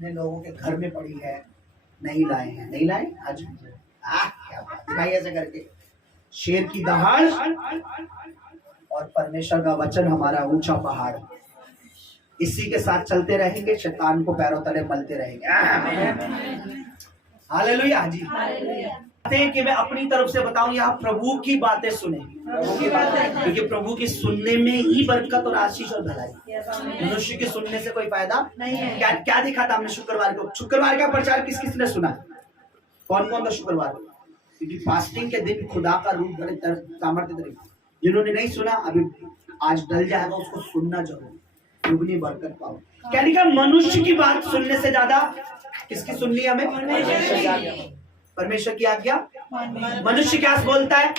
कितने लोगों के घर में पड़ी है, नहीं लाए हैं, नहीं लाए आज। क्या बात, दिखाई ऐसे करके। शेर की दहाड़ और परमेश्वर का वचन हमारा ऊंचा पहाड़, इसी के साथ चलते रहेंगे, शैतान को पैरों तले मलते रहेंगे। हालेलुया जी। कि मैं अपनी तरफ से बताऊं, यहाँ प्रभु की बातें सुने, प्रभु की बातें, क्योंकि प्रभु की सुनने में ही बरकत और आशीष और भलाई। मनुष्य के सुनने से कोई फायदा नहीं है। क्या क्या दिखा था हमने शुक्रवार को? शुक्रवार का प्रचार किस किसने सुना? कौन कौन था शुक्रवार? क्योंकि फास्टिंग के दिन खुदा का रूप बड़े सामर्थ्य तरीके। जिन्होंने नहीं सुना अभी आज डल जाएगा, उसको सुनना जरूर, दुगनी बरकत पाओ। क्या लिखा? मनुष्य की बात सुनने से ज्यादा किसकी सुननी हमें? परमेश्वर की आज्ञा। मनुष्य क्या बोलता है?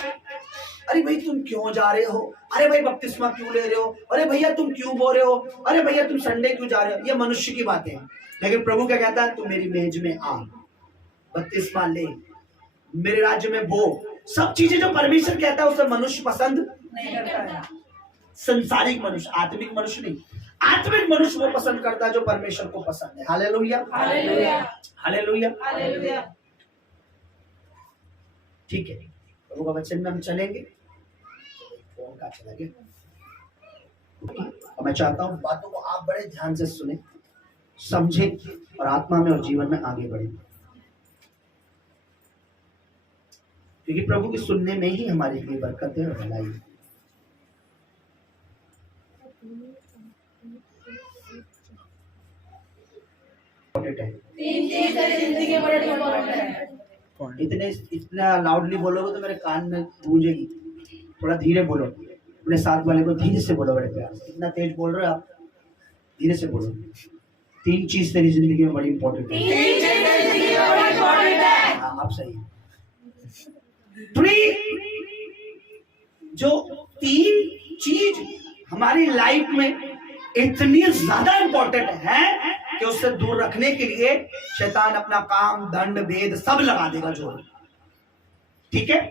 अरे भाई तुम क्यों जा रहे हो? अरे भाई बपतिस्मा क्यों ले रहे हो? अरे भैया तुम क्यों बोल रहे हो? अरे भैया तुम संडे क्यों जा रहे हो? ये मनुष्य की बातें हैं। लेकिन प्रभु क्या कहता है? तुम मेरी मेज में आ, बपतिस्मा ले, मेरे राज्य में बो। सब चीजें जो परमेश्वर कहता है उसे मनुष्य पसंद नहीं करता है। संसारिक मनुष्य, आत्मिक मनुष्य नहीं। आत्मिक मनुष्य वो पसंद करता है जो परमेश्वर को पसंद है। Hallelujah, hallelujah, hallelujah, hallelujah. ठीक है, प्रभु का वचन में हम चलेंगे। कौन का चला गया? मैं चाहता हूँ बातों को आप बड़े ध्यान से सुने, समझे और आत्मा में और जीवन में आगे बढ़े, क्योंकि प्रभु की सुनने में ही हमारे लिए बरकत है और भलाई है। इतना लाउडली बोलोगे तो मेरे कान में गूंजेगी। थोड़ा धीरे बोलो, अपने साथ वाले को धीरे से बोलो, बड़े प्यार से। इतना तेज बोल रहे हो आप, धीरे से बोलो। 3 चीज तेरी जिंदगी में बड़ी इंपॉर्टेंट है। हाँ, आप सही है। 3 जो 3 चीज हमारी लाइफ में इतनी ज्यादा इंपॉर्टेंट है कि उससे दूर रखने के लिए शैतान अपना काम, दंड, भेद सब लगा देगा जोर। ठीक है,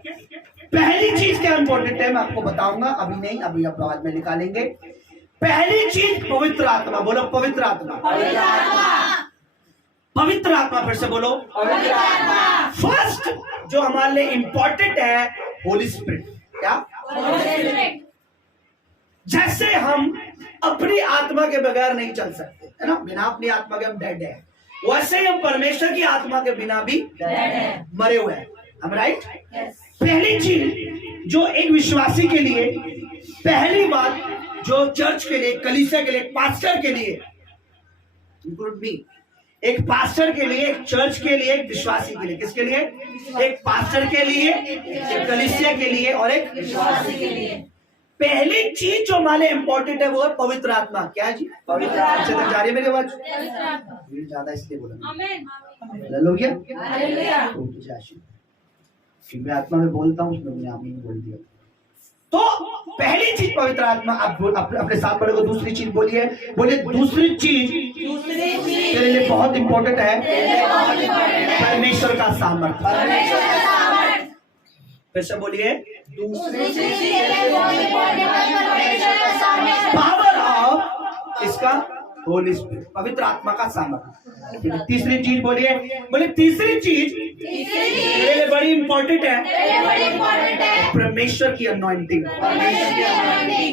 पहली चीज क्या इंपॉर्टेंट है मैं आपको बताऊंगा, अभी नहीं, अभी आप बाद में निकालेंगे। पहली चीज पवित्र आत्मा। बोलो पवित्र आत्मा, पवित्र आत्मा, पवित्र आत्मा। फिर से बोलो पवित्र आत्मा। फर्स्ट जो हमारे लिए इंपॉर्टेंट है, होली स्पिरिट। क्या? होली स्पिरिट। जैसे हम अपनी आत्मा के बगैर नहीं चल सकते, है ना, बिना अपनी आत्मा के हम डेड है, वैसे ही हम परमेश्वर की आत्मा के बिना भी डेड है, मरे हुए हैं हम। राइट? पहली चीज जो एक विश्वासी के लिए, पहली बात जो चर्च के लिए, कलीसिया के लिए, पास्टर के लिए, इंक्लूड मी, एक पास्टर के लिए, एक चर्च के लिए, एक विश्वासी के लिए, किसके लिए? एक पास्टर के लिए, एक कलीसिया के लिए और एक विश्वासी के लिए पहली चीज जो हमारे इंपॉर्टेंट है वो है पवित्र आत्मा। क्या है जी? पवित्र आत्मा। जा रही है मेरी आवाज? ज्यादा इसलिए बोला। हालेलुया, मैं आत्मा में बोलता हूँ, उसमें मैंने आमीन बोल दिया। तो पहली चीज पवित्र आत्मा। आप अपने साथ बड़े को दूसरी चीज बोलिए, बोलिए दूसरी चीज तेरे लिए बहुत इंपॉर्टेंट है, परमेश्वर का सामर्थ्य। फिर से बोलिए, पावर ऑफ इसका होली स्पिरिट, पवित्र आत्मा का सामर्थ्य। तीसरी चीज बोलिए, बोले तीसरी चीज मेरे लिए बड़ी इंपॉर्टेंट है, परमेश्वर की अनॉइंटिंग,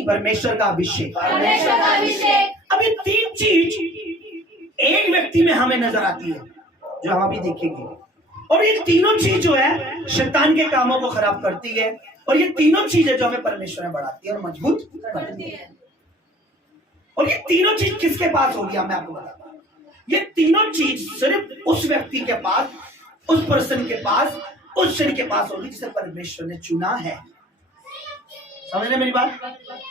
परमेश्वर का अभिषेक। अब ये 3 चीज एक व्यक्ति में हमें नजर आती है जो हम अभी देखेंगे, और ये तीनों चीज जो है शैतान के कामों को खराब करती है, और ये तीनों चीजें जो हमें परमेश्वर में बढ़ाती है और मजबूत करती है। और ये तीनों चीज किसके पास होगी? मैं आपको बताता हूँ। ये तीनों चीज सिर्फ उस व्यक्ति के पास, उस पर्सन के पास, उस क्षण के पास होगी जिसे परमेश्वर ने चुना है। समझ रहे मेरी बात?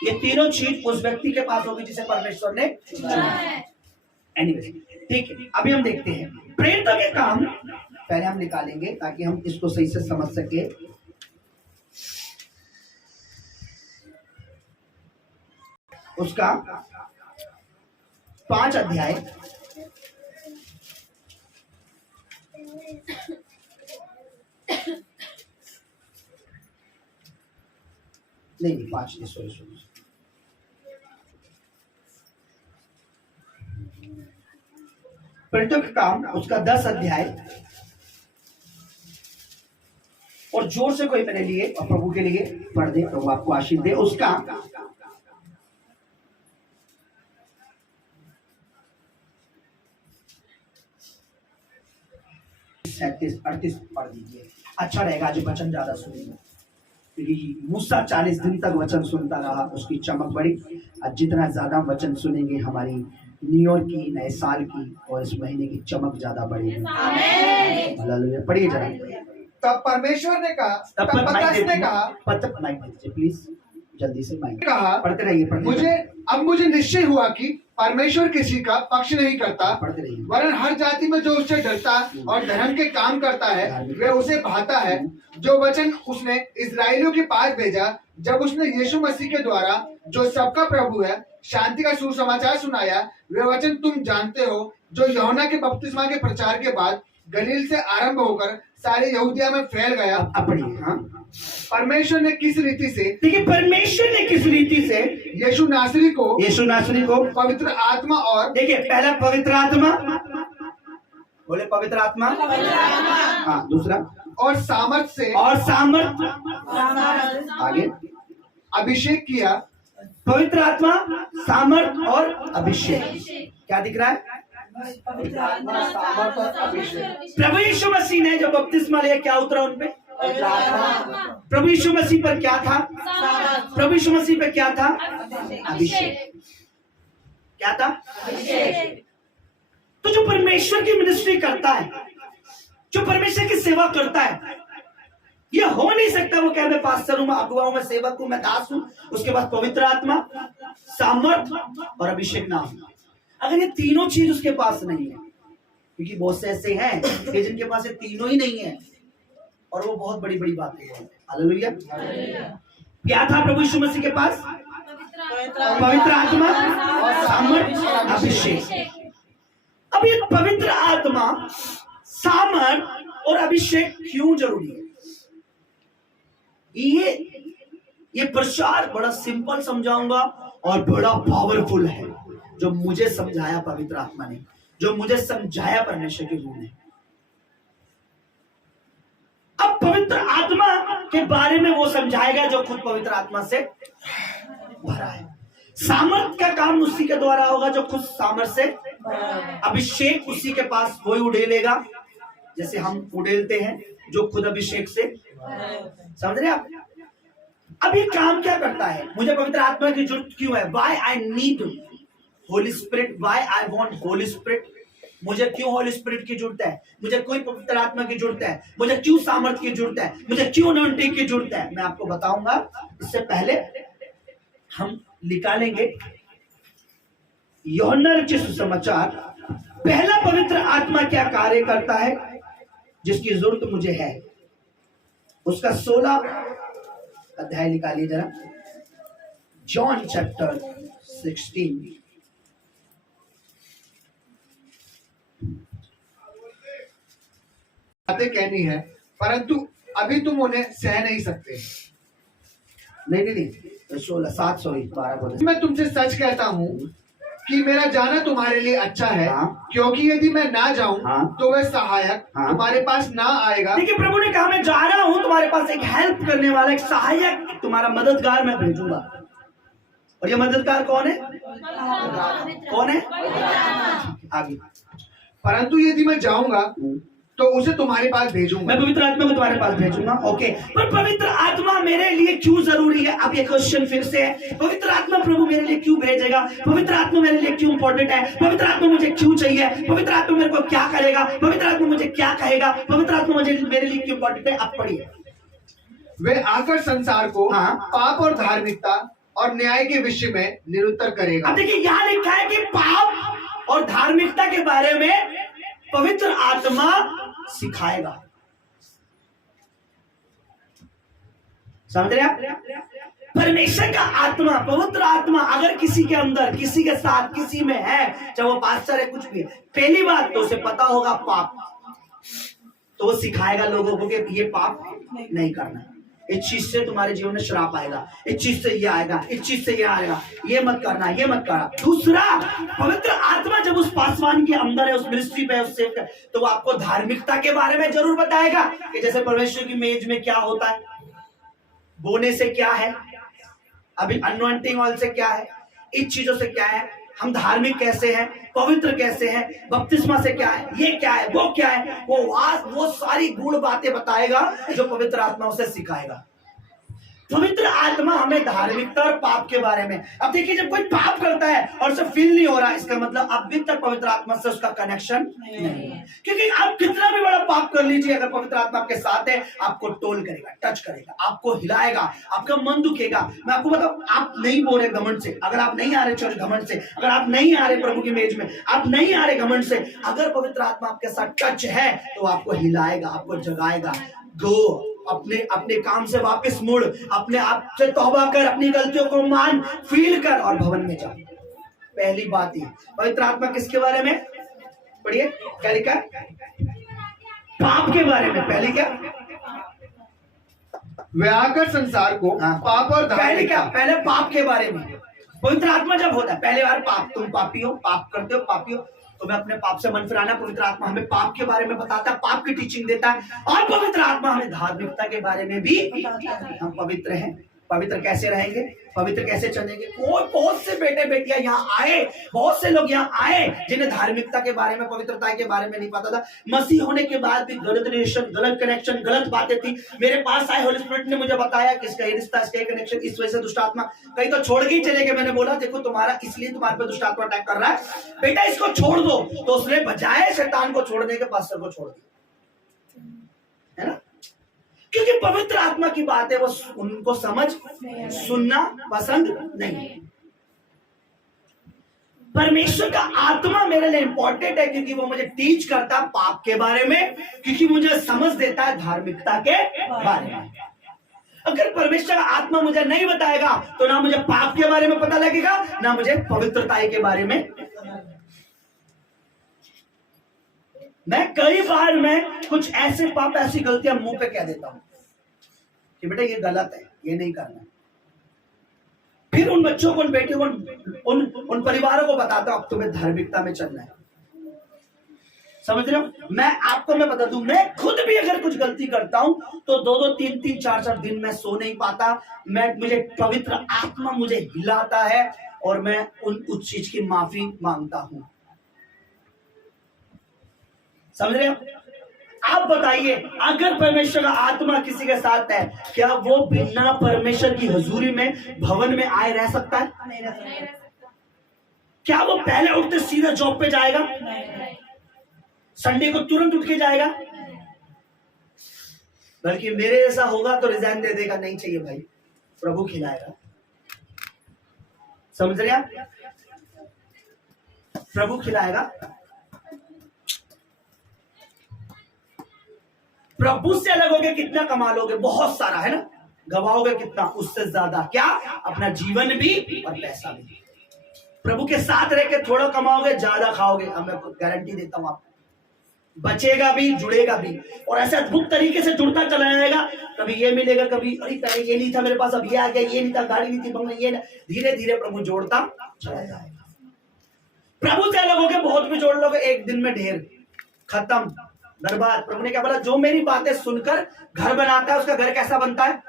ये तीनों चीज उस व्यक्ति के पास होगी जिसे परमेश्वर ने चुना है। एनीवे, ठीक है, अभी हम देखते हैं प्रेरितों के काम। पहले हम निकालेंगे ताकि हम इसको सही से समझ सके। उसका 5 अध्याय नहीं 5 नहीं, सॉरी। प्रेरितों का काम उसका 10 अध्याय, और जोर से कोई मेरे लिए और प्रभु के लिए पढ़ दे, प्रभु आपको आशीष दे। उसका 37-38 पढ़ दीजिए, अच्छा रहेगा। जो वचन ज्यादा सुनेंगे, क्योंकि मूसा 40 दिन तक वचन सुनता रहा, उसकी चमक बढ़ी। आज जितना ज्यादा वचन सुनेंगे, हमारी न्यू ईयर की, नए साल की और इस महीने की चमक ज्यादा बढ़ेगी। हालेलुया। पढ़िए जरा। तब परमेश्वर ने कहा, तब पतरस ने कहा, माइक दीजिए प्लीज, जल्दी से माइक कहा, पढ़ते रहिए। मुझे निश्चय हुआ कि परमेश्वर किसी का पक्ष नहीं करता, पढ़ते रहिए। वरन हर जाति में जो उससे डरता और धर्म के काम करता है वे उसे भाता है। जो वचन उसने इस्राएलियों के पास भेजा, जब उसने यीशु मसीह के द्वारा, जो सबका प्रभु है, शांति का सुसमाचार सुनाया, वे वचन तुम जानते हो, जो यूहन्ना के बपतिस्मा के प्रचार के बाद गलील से आरंभ होकर सारे यहूदिया में फैल गया। हाँ, परमेश्वर ने किस रीति से, देखिए परमेश्वर ने किस रीति से यीशु नासरी को पवित्र आत्मा और, देखिए पहला पवित्र आत्मा, बोले पवित्र आत्मा, हाँ, दूसरा और सामर्थ से, आगे अभिषेक किया। पवित्र आत्मा, सामर्थ और अभिषेक। क्या दिख रहा है? पवित्र आत्मा, सामर्थ और अभिषेक। प्रभु यीशु मसीह ने जब बपतिस्मा लिया, क्या उतरा उन पे? प्रभु यीशु मसीह पर क्या था? प्रभु यीशु मसीह पे क्या था? अभिषेक। क्या था? अभिषेक। तो जो परमेश्वर की मिनिस्ट्री करता है, जो परमेश्वर की सेवा करता है, यह हो नहीं सकता वो क्या मैं पास्टर हूं, मैं अगुवा हूं, मैं सेवक हूं, मैं दास हूं, उसके बाद पवित्र आत्मा, सामर्थ और अभिषेक ना हो। अगर ये तीनों चीज उसके पास नहीं है, क्योंकि बहुत से ऐसे हैं कि जिनके पास ये तीनों ही नहीं है और वो बहुत बड़ी बड़ी बातें बोलते हैं। हालेलुया। क्या था प्रभु यीशु मसीह के पास? पवित्र आत्मा, सामर्थ, अभिषेक। अब ये पवित्र आत्मा, सामर्थ और अभिषेक क्यों जरूरी है? ये प्रचार बड़ा सिंपल समझाऊंगा और बड़ा पावरफुल है, जो मुझे समझाया पवित्र आत्मा ने, जो मुझे समझाया परमेश्वर के रूह ने। अब पवित्र आत्मा के बारे में वो समझाएगा जो खुद पवित्र आत्मा से भरा है। सामर्थ का काम उसी के द्वारा होगा जो खुद सामर्थ से, अभिषेक उसी के पास कोई उड़ेलेगा जैसे हम उड़ेलते हैं, जो खुद अभिषेक से। समझ रहे आप? अब ये काम क्या करता है? मुझे पवित्र आत्मा की जरूरत क्यों है? Why I need Holy Spirit? Why I want Holy Spirit? मुझे क्यों होली स्पिरिट की जरूरत है? मुझे कोई पवित्र आत्मा की जरूरत है? मुझे क्यों सामर्थ की जरूरत है? मुझे क्यों अनॉइंटिंग की जरूरत है? मैं आपको बताऊंगा। इससे पहले हम निकालेंगे यूहन्ना रचित सुसमाचार, पहला पवित्र आत्मा क्या कार्य करता है जिसकी जरूरत मुझे है, उसका 16 अध्याय निकालिए जरा। John chapter 16। बातें कहनी है, परंतु अभी तुम उन्हें सह नहीं सकते। नहीं 16 7 सॉरी 12 बोले। मैं तुमसे सच कहता हूँ कि मेरा जाना तुम्हारे लिए अच्छा है। हाँ। क्योंकि यदि मैं ना जाऊं हाँ। तो वह सहायक हाँ। तुम्हारे पास ना आएगा। देखिए प्रभु ने कहा मैं जा रहा हूं तुम्हारे पास, एक हेल्प करने वाला, एक सहायक, तुम्हारा मददगार मैं भेजूंगा। और ये मददगार कौन है? कौन है? आगे। परंतु यदि मैं जाऊंगा तो उसे तुम्हारे पास भेजूंगा। मैं पवित्र आत्मा को तुम्हारे पास भेजूंगा। ओके, पर पवित्र आत्मा मेरे लिए क्यों जरूरी है? अब ये क्वेश्चन फिर से है, पवित्र आत्मा प्रभु मेरे लिए क्यों भेजेगा? पवित्र आत्मा मेरे लिए क्यों इंपॉर्टेंट है? पवित्र आत्मा मुझे क्यों चाहिए? पवित्र आत्मा मेरे को क्या करेगा? पवित्र आत्मा मुझे क्या कहेगा? पवित्र आत्मा मुझे मेरे लिए क्यों इंपॉर्टेंट है? अब पढ़िए। वे आकर संसार को हाँ। पाप और धार्मिकता और न्याय के विषय में निरुत्तर करेगा। अब देखिए यहाँ लिखा है कि पाप और धार्मिकता के बारे में पवित्र आत्मा सिखाएगा। समझ रहे आप? परमेश्वर का आत्मा, पवित्र आत्मा अगर किसी के अंदर, किसी के साथ, किसी में है, चाहे वो पास्टर है, कुछ भी है, पहली बात तो उसे पता होगा पाप, तो वो सिखाएगा लोगों को कि ये पाप नहीं करना। इस चीज से तुम्हारे जीवन में श्राप आएगा, इस चीज से ये आएगा, इस चीज से ये आएगा, ये मत करना, ये मत करना। दूसरा, पवित्र आत्मा जब उस पासवान के अंदर है, उस मिनिस्ट्री पे, उस सेवक, तो वो आपको धार्मिकता के बारे में जरूर बताएगा कि जैसे परमेश्वर की मेज में क्या होता है, बोने से क्या है, अभी अनॉइंटिंग ऑयल से क्या है, इस चीजों से क्या है, हम धार्मिक कैसे हैं, पवित्र कैसे हैं, बपतिस्मा से क्या है, ये क्या है, वो क्या है, वो सारी गूढ़ बातें बताएगा जो पवित्र आत्मा उसे सिखाएगा। पवित्र आत्मा हमें धार्मिकता और पाप के बारे में, अब देखिए जब कोई पाप करता है और उसे फील नहीं हो रहा, इसका मतलब अभी तक पवित्र आत्मा से उसका कनेक्शन नहीं है। क्योंकि आप कितना भी बड़ा पाप कर लीजिए, अगर पवित्र आत्मा आपके साथ है, आपको टोल करेगा, टच करेगा, आपको हिलाएगा, आपका मन दुखेगा। मैं आपको बताऊं, आप नहीं बोल रहे घमंड से, अगर आप नहीं आ रहे चर्च घमंड से, अगर आप नहीं आ रहे प्रभु की मेज में, आप नहीं आ रहे घमंड से, अगर पवित्र आत्मा आपके साथ टच है तो आपको हिलाएगा, आपको जगाएगा। गो, अपने काम से वापस मुड़, अपने आप से तौबा कर, अपनी गलतियों को मान, फील कर और भवन में जा। पहली बात ही पवित्र आत्मा किसके बारे में पढ़िए, क्या लिखा है, पाप के बारे में। पहले क्या, वे आकर संसार को पाप और पहले क्या, पहले पाप के बारे में। पवित्र आत्मा जब होता है, पहले बार पाप, तुम पापी हो, पाप करते हो, पापी हो, तुम्हें अपने पाप से मन फिराना। पवित्र आत्मा हमें पाप के बारे में बताता है, पाप की टीचिंग देता है, और पवित्र आत्मा हमें धार्मिकता के बारे में भी, हम पवित्र हैं, पवित्र कैसे रहेंगे, पवित्र कैसे चलेंगे। बहुत से बेटे बेटियां यहाँ आए, बहुत से लोग यहाँ आए जिन्हें धार्मिकता के बारे में, पवित्रता के बारे में नहीं पता था। मसीह होने के बाद भी गलत रिलेशन, गलत कनेक्शन, गलत बातें थी। मेरे पास आए, होली स्पिरिट ने मुझे बताया कि इसका ये रिश्ता, इसका कनेक्शन, इस वजह से दुष्ट आत्मा कहीं तो छोड़ के ही चले गए। मैंने बोला देखो तुम्हारा, इसलिए तुम्हारे पे दुष्ट आत्मा अटैक कर रहा है, बेटा इसको छोड़ दो। तो उसने बजाय शैतान को छोड़ने के पास्टर को छोड़ दिया, है ना, क्योंकि पवित्र आत्मा की बात है, वो उनको समझ सुनना पसंद नहीं। परमेश्वर का आत्मा मेरे लिए इंपॉर्टेंट है, क्योंकि वो मुझे टीच करता है पाप के बारे में, क्योंकि मुझे समझ देता है धार्मिकता के बारे में। अगर परमेश्वर का आत्मा मुझे नहीं बताएगा तो ना मुझे पाप के बारे में पता लगेगा, ना मुझे पवित्रता के बारे में। मैं कई बार मैं कुछ ऐसे पाप, ऐसी गलतियां मुंह पे कह देता हूं कि बेटा ये गलत है, ये नहीं करना। फिर उन बच्चों को, उन बेटियों को, उन परिवारों को बताता हूं अब तुम्हें धार्मिकता में चलना है। समझ रहे हो, मैं बता दूं, मैं खुद भी अगर कुछ गलती करता हूं तो 2-2, 3-3, 4-4 दिन मैं सो नहीं पाता। मुझे पवित्र आत्मा मुझे हिलाता है और मैं उस चीज की माफी मांगता हूं। समझ रहे हो, आप बताइए, अगर परमेश्वर का आत्मा किसी के साथ है, क्या वो बिना परमेश्वर की हुजूरी में भवन में आए रह सकता है? नहीं रह सकता। क्या वो पहले उठते सीधा जॉब पे जाएगा? नहीं। संडे को तुरंत उठ के जाएगा? बल्कि मेरे जैसा होगा तो रिजाइन दे देगा, नहीं चाहिए भाई, प्रभु खिलाएगा। समझ रहे आप, प्रभु खिलाएगा। प्रभु से अलग होगे कितना कमा लोगे, बहुत सारा है ना, गवाओगे कितना, उससे ज्यादा क्या, अपना जीवन भी और पैसा भी। प्रभु के साथ रह के थोड़ा कमाओगे, ज्यादा खाओगे, अब मैं गारंटी देता हूं आपको, बचेगा भी, जुड़ेगा भी, और ऐसे अद्भुत तरीके से जुड़ता चला जाएगा। कभी ये मिलेगा, कभी अरे ये नहीं था मेरे पास, अब ये आ गया, ये नहीं था, गाड़ी नहीं थी, बंगला ये, धीरे धीरे प्रभु जोड़ता चला जाएगा। प्रभु से अलग होके बहुत भी जोड़ लोगे, एक दिन में ढेर खत्म, बर्बाद। प्रभु ने क्या बोला, जो मेरी बातें सुनकर घर बनाता है उसका घर कैसा बनता है,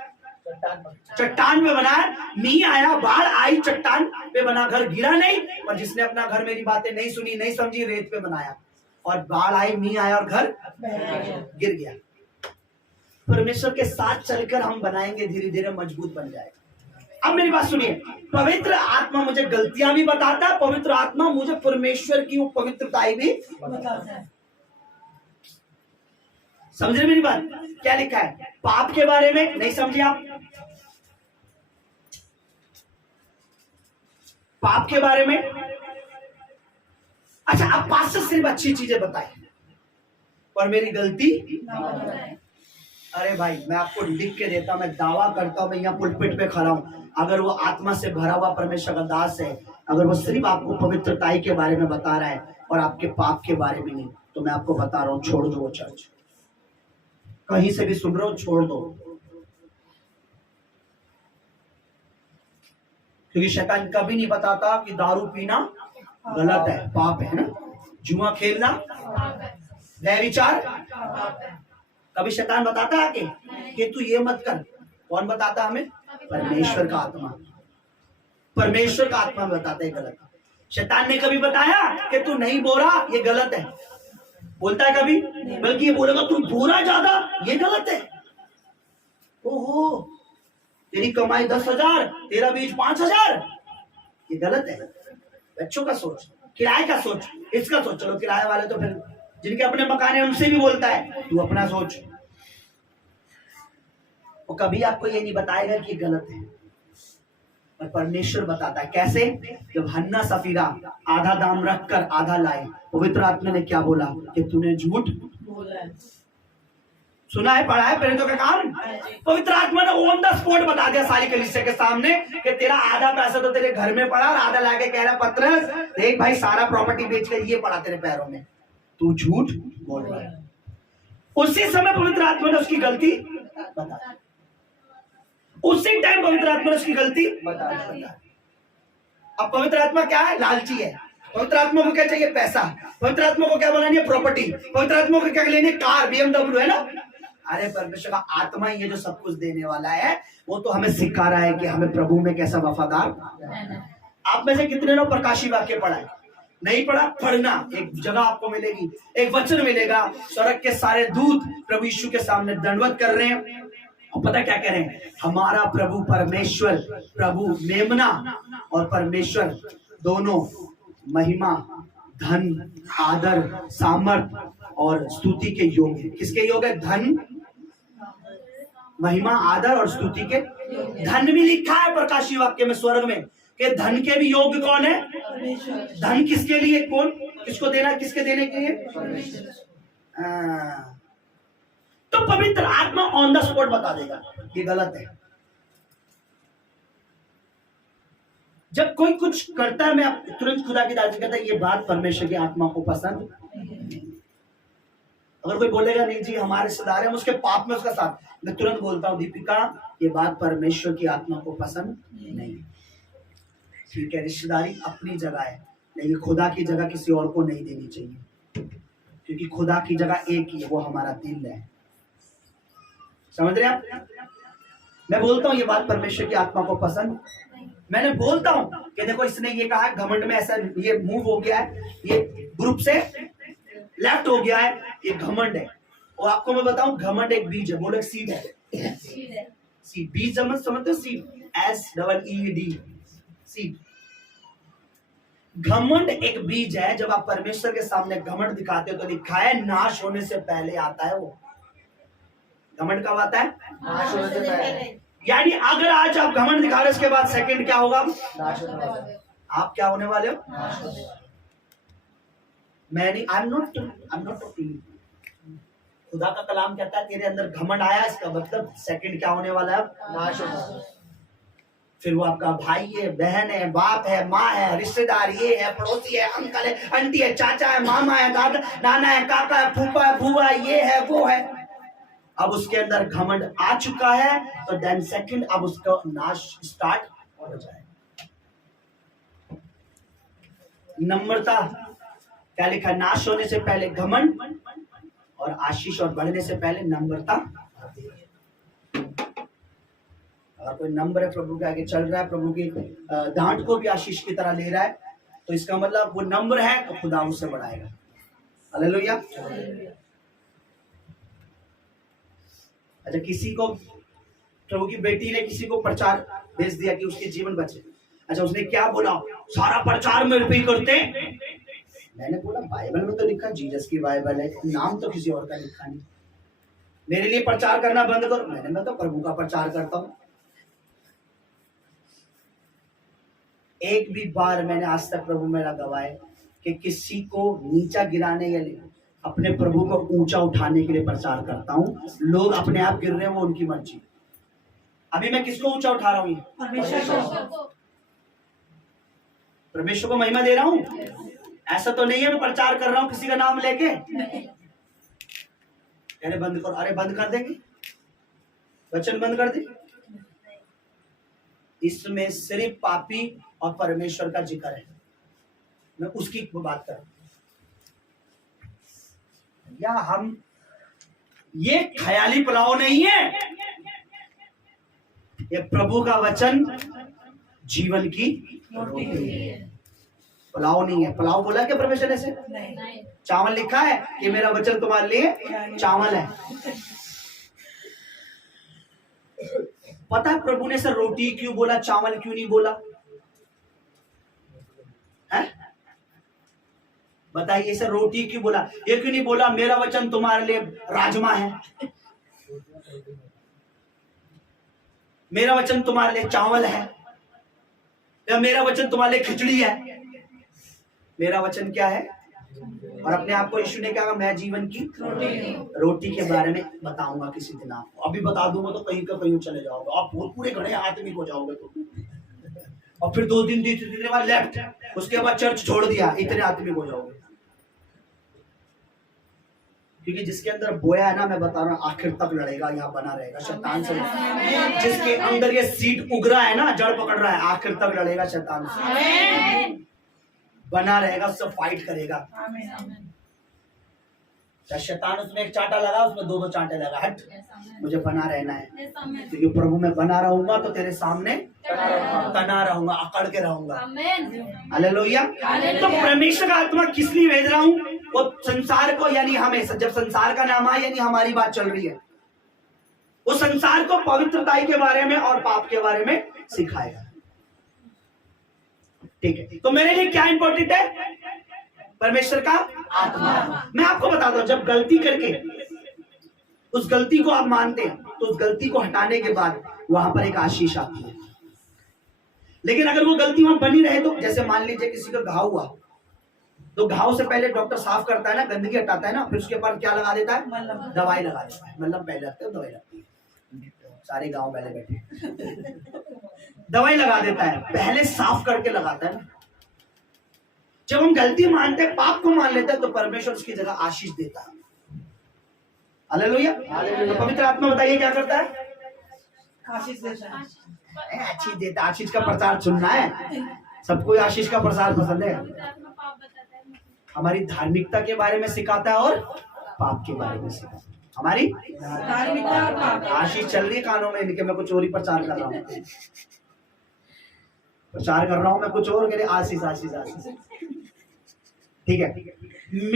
चट्टान पे बना है। मींह आया, बाढ़ आई, चट्टान पे बना, घर गिरा नहीं। और जिसने अपना घर मेरी बातें नहीं सुनी, नहीं समझी, रेत पे बनाया, और बाढ़ आई, मींह आया और घर गिर गया। परमेश्वर के साथ चलकर हम बनाएंगे, धीरे धीरे मजबूत बन जाएगा। अब मेरी बात सुनिए, पवित्र आत्मा मुझे गलतियां भी बताता है, पवित्र आत्मा मुझे परमेश्वर की पवित्रताएं भी बताता है। समझ रहे मेरी बात, क्या लिखा है पाप के बारे में, नहीं समझे आप, पाप के बारे में। अच्छा, आप पास से सिर्फ अच्छी चीजें बताए और मेरी गलती ना बताए। अरे भाई, मैं आपको लिख के देता हूं, मैं दावा करता हूं, मैं यहाँ पुलपिट पे खड़ा हूं, अगर वो आत्मा से भरा हुआ परमेश्वर का दास है, अगर वो सिर्फ आपको पवित्रताई के बारे में बता रहा है और आपके पाप के बारे में नहीं, तो मैं आपको बता रहा हूं, छोड़ दो वो चर्च। कहीं से भी सुन रहे हो, छोड़ दो। क्योंकि शैतान कभी नहीं बताता कि दारू पीना गलत है, पाप है ना, जुआ खेलना, व्यभिचार, कभी शैतान बताता है आके कि तू ये मत कर? कौन बताता हमें? परमेश्वर का आत्मा। परमेश्वर का आत्मा बताता है गलत। शैतान ने कभी बताया कि तू नहीं बोरा, ये गलत है? बोलता है कभी? बल्कि ये बोलेगा तू बोरा ज्यादा, ये गलत है। ओहो, तेरी कमाई 10,000, तेरा बीज 5,000, ये गलत है। बच्चों का सोच, किराए का सोच, इसका सोच। चलो किराए वाले तो फिर जिनके अपने मकान है उनसे भी बोलता है तू अपना सोच। वो कभी आपको ये नहीं बताएगा कि गलत है, और परमेश्वर बताता है। कैसे? जब हन्ना सफीरा आधा दाम रखकर आधा लाए, पवित्र आत्मा ने क्या बोला कि तूने झूठ बोला है। सुना है, पढ़ा है प्रेरितों का काम। पवित्र आत्मा ने ऑन द स्पॉट बता दिया सारी कलीसिया के सामने कि तेरा आधा पैसा तो तेरे घर में पड़ा और आधा लाके कह रहा पत्रस देख भाई सारा प्रॉपर्टी बेच कर ये पड़ा तेरे पैरों में, तू झूठ बोल रहा है। उसी समय पवित्र आत्मा ने उसकी गलती बता, उसी टाइम पवित्र आत्मा ने उसकी गलती बता। अब पवित्र आत्मा क्या है? लालची है। पवित्र आत्मा को क्या चाहिए? पैसा। पवित्र आत्मा को क्या बनानी है? प्रॉपर्टी। पवित्र आत्मा को क्या लेनी है? कार, BMW, है ना। अरे परमेश्वर का आत्मा ही है जो सब कुछ देने वाला है। वो तो हमें सिखा रहा है कि हमें प्रभु में कैसा वफादार। आप में से कितने लोग प्रकाशी वाक्य पढ़ा है? नहीं पढ़ा? पढ़ना, एक जगह आपको मिलेगी, एक वचन मिलेगा। स्वर्ग के सारे दूत प्रभु यीशु के सामने दंडवत कर रहे हैं, और पता क्या कह रहे हैं? हमारा प्रभु परमेश्वर, प्रभु मेमना और परमेश्वर दोनों महिमा, धन, आदर, सामर्थ और स्तुति के योग है। किसके योग है? धन, महिमा, आदर और स्तुति के। धन भी लिखा है प्रकाशी वाक्य में स्वर्ग में कि धन के भी योग्य कौन है? धन किसके लिए? कौन किसको देना? किसके देने के लिए? तो पवित्र आत्मा ऑन द स्पॉट बता देगा ये गलत है। जब कोई कुछ करता है, मैं तुरंत खुदा की तारीफ करता है, ये बात परमेश्वर की आत्मा को पसंद। अगर कोई बोलेगा नहीं जी हमारे रिश्तेदार है, उसके पाप में उसका साथ, मैं तुरंत बोलता हूँ दीपिका ये बात परमेश्वर की आत्मा को पसंद नहीं। ठीक है, रिश्तेदारी अपनी जगह है, लेकिन खुदा की जगह किसी और को नहीं देनी चाहिए, क्योंकि खुदा की जगह एक ही है, वो हमारा दिल है। समझ रहे आप? मैं बोलता हूँ ये बात परमेश्वर की आत्मा को पसंद। मैंने बोलता हूँ कि देखो इसने ये कहा घमंड में ऐसा ये मूव हो गया है, ये ग्रुप से लेफ्ट हो गया है, ये घमंड है। और आपको मैं बताऊं घमंड एक बीज है, बोलो एक सीड है। सीड, बीज समझते हो? Seed, SEED, seed. घमंड एक बीज है। जब आप परमेश्वर के सामने घमंड दिखाते हो तो लिखा है नाश होने से पहले आता है वो। घमंड कब आता है? नाश होने से पहले। यानी अगर आज आप घमंड दिखा रहे उसके बाद सेकंड क्या होगा? नाश होने वाला है। आप क्या होने वाले हो? नाश होने वाले। मैं नहीं, आई एम नॉट टॉकिंग। खुदा का कलाम कहता है तेरे अंदर घमंड आया, इसका मतलब सेकंड क्या होने वाला है? नाश होने वाला है। फिर वो आपका भाई है, बहन है, बाप है, माँ है, रिश्तेदार ये है, पड़ोसी है, अंकल है, आंटी है, चाचा है, मामा है, दादा, नाना है, काका है, फूफा है, बुआ है, ये है, वो है। अब उसके अंदर घमंड आ चुका है तो देन सेकंड अब उसका नाश स्टार्ट हो जाए। नम्रता क्या लिखा? नाश होने से पहले घमंड और आशीष और बढ़ने से पहले नम्रता। अगर कोई नम्र है, प्रभु के आगे चल रहा है, प्रभु की डांट को भी आशीष की तरह ले रहा है, तो इसका मतलब वो नम्र है तो खुदा उससे बढ़ाएगा। हालेलुया। अच्छा, किसी को प्रभु की बेटी ने किसी को प्रचार भेज दिया कि उसके जीवन बचे। अच्छा, उसने क्या बोला? सारा प्रचार मेरे पे ही करते। मैंने बोला बाइबल में तो लिखा, जीसस की बाइबल है, नाम तो किसी और का लिखा नहीं। मेरे लिए प्रचार करना बंद करो। मैं तो प्रभु का प्रचार करता हूँ। एक भी बार मैंने आज तक प्रभु मेरा गवाह है कि किसी को नीचा गिराने या अपने प्रभु को ऊंचा उठाने के लिए प्रचार करता हूँ। लोग अपने आप गिर रहे हैं, वो उनकी मर्जी। अभी मैं किसको ऊंचा उठा रहा हूँ? परमेश्वर को महिमा दे रहा हूँ। ऐसा तो नहीं है मैं प्रचार कर रहा हूँ किसी का नाम लेके। अरे बंद करो, अरे बंद कर देंगे, वचन बंद कर दे। इसमें सिर्फ पापी और परमेश्वर का जिक्र है। मैं उसकी बात कर रहा हूं। या हम, ये ख्याली पुलाव नहीं है, ये प्रभु का वचन जीवन की रोटी है। पुलाव नहीं है। पुलाव बोला क्या परमेश्वर ने से? नहीं। चावल लिखा है कि मेरा वचन तुम्हारे लिए चावल है। पता है प्रभु ने सर रोटी क्यों बोला, चावल क्यों नहीं बोला है? बताइए सर, रोटी क्यों बोला, ये क्यों नहीं बोला मेरा वचन तुम्हारे लिए राजमा है, मेरा वचन तुम्हारे लिए चावल है, या मेरा वचन तुम्हारे लिए खिचड़ी है? मेरा वचन क्या है? और अपने आप को यीशु ने कहा मैं जीवन की रोटी के बारे में बताऊंगा किसी दिन आपको। अभी बता दूंगा तो कहीं का कहीं चले जाओगे आप, पूरे घड़े आदमी हो जाओगे तो। और फिर 2 दिन 3 दिन बाद लेफ्ट, उसके बाद चर्च छोड़ दिया, इतने आदमी हो जाओगे। क्योंकि जिसके अंदर बोया है ना, मैं बता रहा हूँ आखिर तक लड़ेगा, यहाँ बना रहेगा शैतान से। जिसके अंदर ये सीड उग रहा है ना, जड़ पकड़ रहा है, आखिर तक लड़ेगा शैतान से, बना रहेगा, उससे फाइट करेगा। शैतान उसमें एक चांटा लगा, उसमें 2-2 चांटे लगा, हट मुझे बना रहना है, क्योंकि प्रभु में बना रहूंगा तो तेरे सामने तना रहूंगा, अकड़ के रहूंगा। हालेलुया। तो परमेश्वर का आत्मा किस लिए भेज रहा हूँ? वो संसार को, यानी हमें, जब संसार का नाम है यानी हमारी बात चल रही है, वो संसार को पवित्रता के बारे में और पाप के बारे में सिखाएगा। ठीक है, तो मेरे लिए क्या इंपॉर्टेंट है? परमेश्वर का आत्मा। मैं आपको बताता हूं, जब गलती करके उस गलती को आप मानते हैं तो उस गलती को हटाने के बाद वहां पर एक आशीष आती है। लेकिन अगर वो गलती वहां बनी रहे तो, जैसे मान लीजिए किसी का घाव हुआ, तो घाव से पहले डॉक्टर साफ करता है ना, गंदगी हटाता है ना, फिर उसके बाद क्या लगा देता है? दवाई लगा देता है। मतलब पहले लगता है, दवाई लगती है, सारे गांव पहले बैठे दवाई लगा देता है, पहले साफ करके लगाता है ना। जब हम गलती मानते हैं, पाप को मान लेते हैं, तो परमेश्वर उसकी जगह आशीष देता है। हालेलुया। तो पवित्र आत्मा बताइए क्या करता है? आशीष देता है। आशीष देता। आशीष का प्रचार सुनना है, सबको आशीष का प्रसार पसंद है। हमारी धार्मिकता के बारे में सिखाता है और पाप के बारे में सिखाता है। हमारी धार्मिकता और पाप। आशीष चल रही है कानों में, इनके मैं कुछ और ही प्रचार कर रहा हूँ, प्रचार कर रहा हूँ मैं कुछ और, आशीष आशीष आशीष। ठीक है,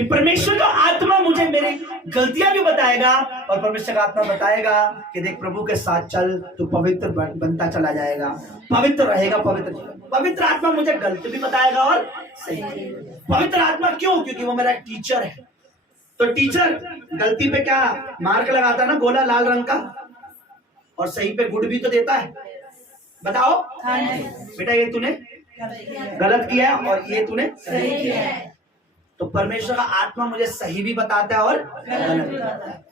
परमेश्वर का आत्मा मुझे मेरी गलतियां भी बताएगा, और परमेश्वर का आत्मा बताएगा कि देख प्रभु के साथ चल, तू पवित्र बनता चला जाएगा, पवित्र रहेगा, पवित्र आत्मा मुझे गलती भी बताएगा और सही। पवित्र आत्मा क्यों? क्योंकि वो मेरा एक टीचर है। तो टीचर गलती पे क्या मार्क लगाता है ना, गोला लाल रंग का, और सही पे गुड भी तो देता है। बताओ बेटा, ये तूने गलत किया है और ये तूने सही किया है। तो परमेश्वर का आत्मा मुझे सही भी बताता है और गलत भी बताता है।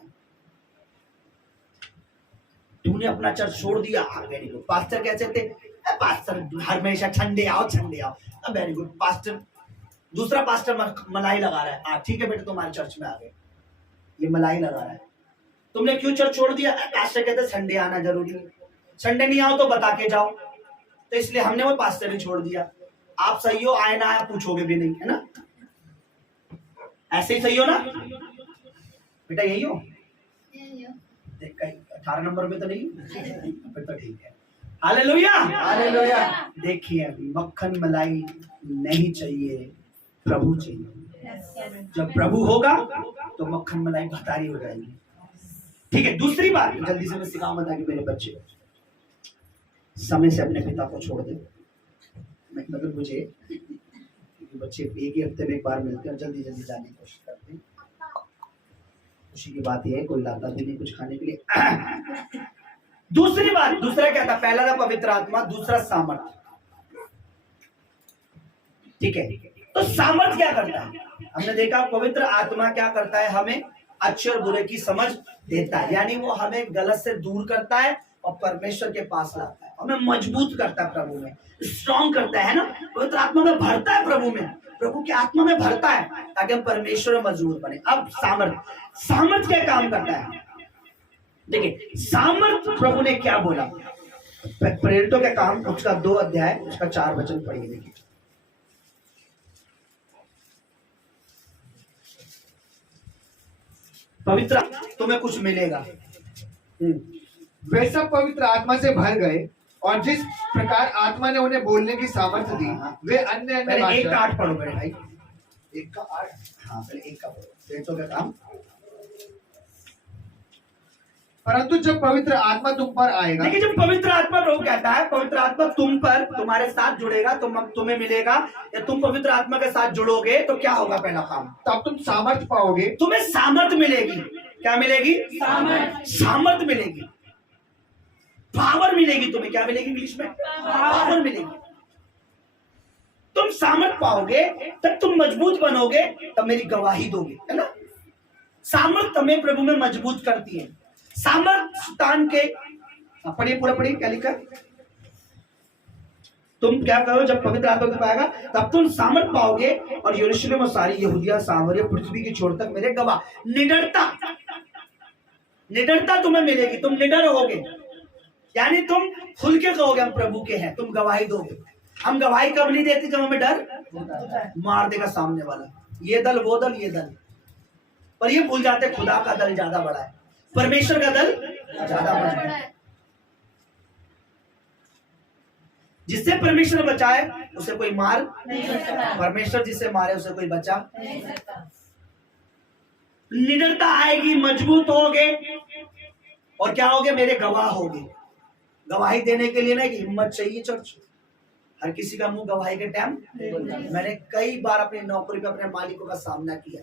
तूने अपना चर्च छोड़ दिया, वेरी गुड। पास्टर कैसे थे? पास्टर हमेशा ठंडे आओ, वेरी गुड। पास्टर, दूसरा पास्टर मलाई लगा रहा है, ठीक है बेटा तुम्हारे चर्च में आ गए, ये मलाई लगा रहा है। तुमने क्यों चर्च छोड़ दिया? पास्टर कहते संडे आना जरूरी है, संडे नहीं आओ तो बता के जाओ, तो इसलिए हमने वो पास्टर ही छोड़ दिया। आप सही हो, आए ना आए पूछोगे भी नहीं, है ना? ऐसे ही सही हो ना बेटा? यही हो? देख कहीं 18 नंबर में तो नहीं, फिर तो ठीक है। Hallelujah, hallelujah. देखिए, मक्खन मलाई नहीं चाहिए, प्रभु चाहिए। जब प्रभु होगा तो मक्खन मलाई भतारी हो जाएगी। ठीक है, दूसरी बात जल्दी से मैं सिखाऊं, बता कि मेरे बच्चे समय से अपने पिता को छोड़ दे। मतलब मुझे बच्चे एक ही हफ्ते में एक बार मिलते हैं, जल्दी जल्दी जाने की कोशिश करते हैं। खुशी की बात यह है कोई लाता भी नहीं कुछ खाने के लिए। दूसरी बात, दूसरा क्या था? पहला था पवित्र आत्मा, दूसरा सामर्थ। ठीक है, तो सामर्थ क्या करता है? हमने देखा पवित्र आत्मा क्या करता है, हमें अच्छे और बुरे की समझ देता है, यानी वो हमें गलत से दूर करता है और परमेश्वर के पास लाता है, हमें मजबूत करता है, प्रभु में स्ट्रॉन्ग करता है ना। पवित्र आत्मा में भरता है, प्रभु में, प्रभु की आत्मा में भरता है, ताकि हम परमेश्वर में मजबूत बने। अब सामर्थ क्या काम करता है? देखिए, सामर्थ प्रभु ने क्या बोला? प्रेरितों के काम उसका 2 अध्याय उसका 4 वचन पढ़िए। देखिए पवित्र तुम्हें कुछ मिलेगा। वे सब पवित्र आत्मा से भर गए और जिस प्रकार आत्मा ने उन्हें बोलने की सामर्थ्य दी वे अन्य अन्य पहले 1 का भाषा 8 पढ़ो मेरे भाई। 1 का 8, हाँ पहले 1 का पढ़ो। प्रेरितों का काम। परंतु जब पवित्र आत्मा तुम पर आएगा। देखिए जब पवित्र आत्मा प्रभु कहता है पवित्र आत्मा तुम पर तुम्हारे साथ जुड़ेगा, तुम्हें मिलेगा, या तुम पवित्र आत्मा के साथ जुड़ोगे तो क्या होगा? पहला काम, तब तुम सामर्थ्य पाओगे। तुम्हें सामर्थ मिलेगी। क्या मिलेगी? सामर्थ मिलेगी, पावर मिलेगी। तुम्हें क्या मिलेगी? इंग्लिश में पावर मिलेगी। तुम सामर्थ पाओगे तब तुम मजबूत बनोगे, तब मेरी गवाही दोगे, है ना। सामर्थ तुम्हें प्रभु में मजबूत करती है। सामर्थ शैतान के, पढ़िए पूरा पढ़िए क्या लिखा। तुम क्या करो जब पवित्र आत्मा तुम पाएगा तब तुम सामर्थ पाओगे और यरूशलेम और सारी यहूदिया सामरिया पृथ्वी की छोर तक मेरे गवाह। निडरता तुम्हें मिलेगी, तुम निडर होगे, यानी तुम खुल के कहोगे हम प्रभु के हैं, तुम गवाही दोगे। हम गवाही कब नहीं देते? जब हमें डर मार देगा सामने वाला, ये दल वो दल ये दल, पर ये भूल जाते खुदा का दल ज्यादा बड़ा है, परमेश्वर का दल ज्यादा बड़ा है। जिससे परमेश्वर बचाए उसे कोई मार नहीं सकता, परमेश्वर जिसे मारे उसे कोई बचा नहीं सकता। निडरता आएगी, मजबूत होगे और क्या होगे? मेरे गवाह होगे। गवाही देने के लिए ना कि हिम्मत चाहिए चर्च। हर किसी का मुंह गवाही के टाइम। मैंने कई बार अपनी नौकरी पे अपने मालिकों का सामना किया,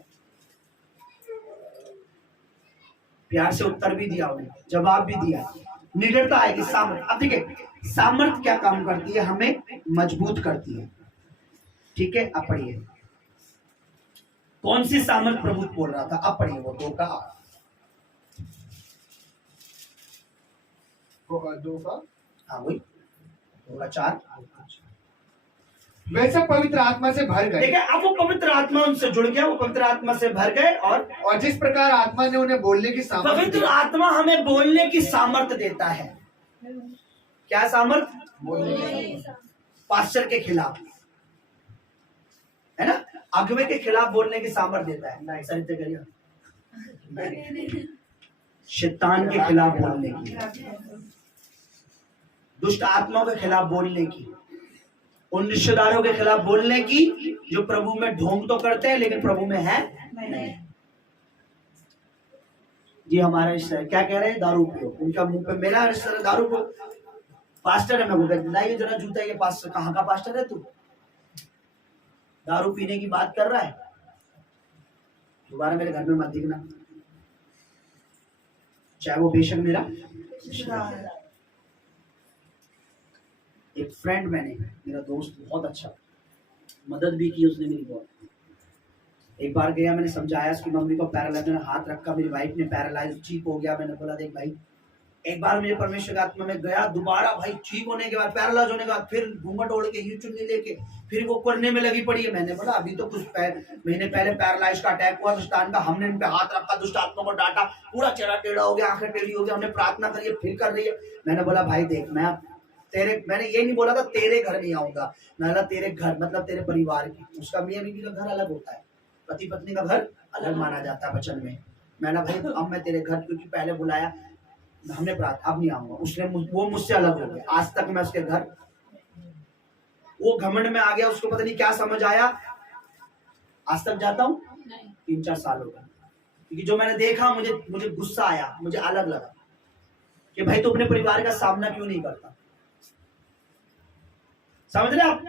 प्यार से उत्तर भी दिया, उन्हें जवाब भी दिया। निडरता आएगी, सामर्थ। अब देखिए सामर्थ क्या काम करती है? हमें मजबूत करती है। ठीक है, अब पढ़िए कौन सी सामर्थ प्रभु बोल रहा था। अब पढ़िए वो 2 का 8। 2 का हाँ वही 2 का 4। वे सब पवित्र आत्मा से भर गए। देखिए अब वो पवित्र आत्मा उनसे जुड़ गया, वो पवित्र आत्मा से भर गए और जिस प्रकार आत्मा ने उन्हें बोलने की सामर्थ्य। पवित्र आत्मा हमें बोलने की सामर्थ्य देता है। क्या सामर्थ? पास्टर के खिलाफ, है ना, अगुवे के खिलाफ बोलने की सामर्थ्य देता है। साहित्य करिए शैतान के खिलाफ बोलने की, दुष्ट आत्माओं के खिलाफ बोलने की, उन रिश्तेदारों के खिलाफ बोलने की जो प्रभु में ढोंग तो करते हैं लेकिन प्रभु में है नहीं। जी हमारा रिश्तेदार क्या कह रहे हैं? दारू पियो। उनका मुंह पे मेरा रिश्तेदार दारू पियो, पास्टर है। मैं बोलता नहीं जरा जूता, ये पास्टर कहाँ का पास्टर है तू? दारू पीने की बात कर रहा है, दोबारा मेरे घर में मत दिखना, चाहे वो बेशक मेरा। एक फ्रेंड मेरा दोस्त बहुत अच्छा, मदद भी की उसने मेरी बहुत। एक बार गया, मैंने समझाया उसकी मम्मी को पैरालाइज, मैंने हाथ रखा, मेरी वाइफ ने पैरालाइज ठीक हो गया। मैंने बोला देख भाई, एक बार मेरे परमेश्वर की आत्मा में गया, दोबारा भाई ठीक होने के बाद, पैरालाइज होने के बाद फिर घूंघट ओढ़ के यूं चुन्नी लेके फिर वो करने में लगी पड़ी है। मैंने बोला अभी तो कुछ महीने पहले पैरालाइज का अटैक हुआ दुष्टान का, हमने इन पे हाथ रखा, दुष्ट आत्मा को डांटा, पूरा चेहरा टेढ़ा हो गया, आंखें टेढ़ी हो गई, हमने प्रार्थना करी, फिर कर रही है। मैंने बोला भाई देख, मैंने ये नहीं बोला था तेरे घर नहीं आऊंगा, मैंने तेरे घर मतलब तेरे परिवार की, उसका मियां बीवी का घर अलग होता है, पति पत्नी का घर अलग माना जाता है वचन में। मैंने भाई अब मैं तेरे घर, क्योंकि पहले बुलाया हमने प्रार्थना, अब नहीं आऊंगा। उसने वो मुझसे अलग हो गया, आज तक मैं उसके घर, वो घमंड में आ गया, उसको पता नहीं क्या समझ आया, आज तक जाता हूँ 3-4 साल हो गए। क्योंकि जो मैंने देखा मुझे गुस्सा आया, मुझे अलग लगा कि भाई तू अपने परिवार का सामना क्यों नहीं करता। समझ रहे आप?